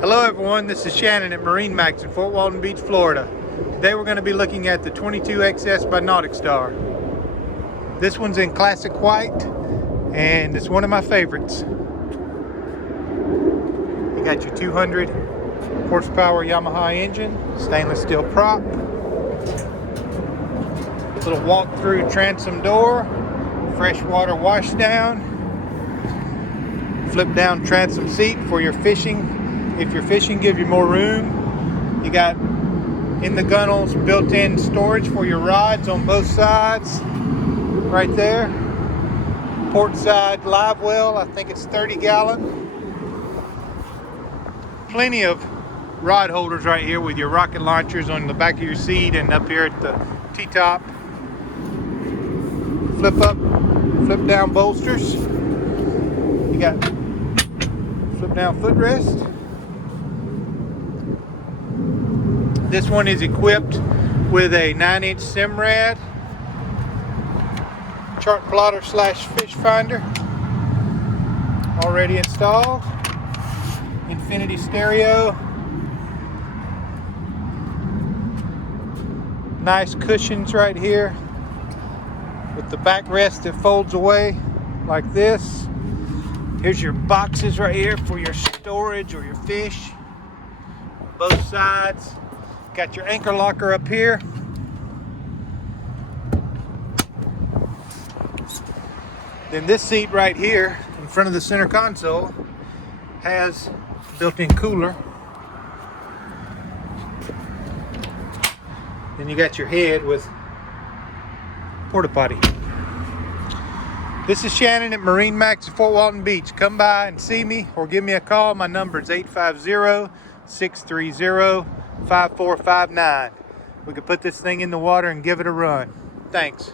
Hello everyone, this is Shannon at MarineMax in Fort Walton Beach, Florida. Today we're going to be looking at the 22XS by NauticStar. This one's in classic white and it's one of my favorites. You got your 200 horsepower Yamaha engine, stainless steel prop, little walk-through transom door, freshwater wash down, flip down transom seat for your fishing. If you're fishing, give you more room. You got in the gunnels built-in storage for your rods on both sides right there. Port side live well, I think it's 30 gallon. Plenty of rod holders right here with your rocket launchers on the back of your seat and up here at the T-top. Flip up, flip down bolsters. You got flip down footrest. This one is equipped with a 9-inch Simrad, chart plotter slash fish finder already installed, infinity stereo, nice cushions right here with the backrest that folds away like this. Here's your boxes right here for your storage or your fish, both sides. Got your anchor locker up here. Then this seat right here in front of the center console has built-in cooler. Then you got your head with porta potty. This is Shannon at MarineMax at Fort Walton Beach. Come by and see me or give me a call. My number is 850-630-5459. We could put this thing in the water and give it a run. Thanks.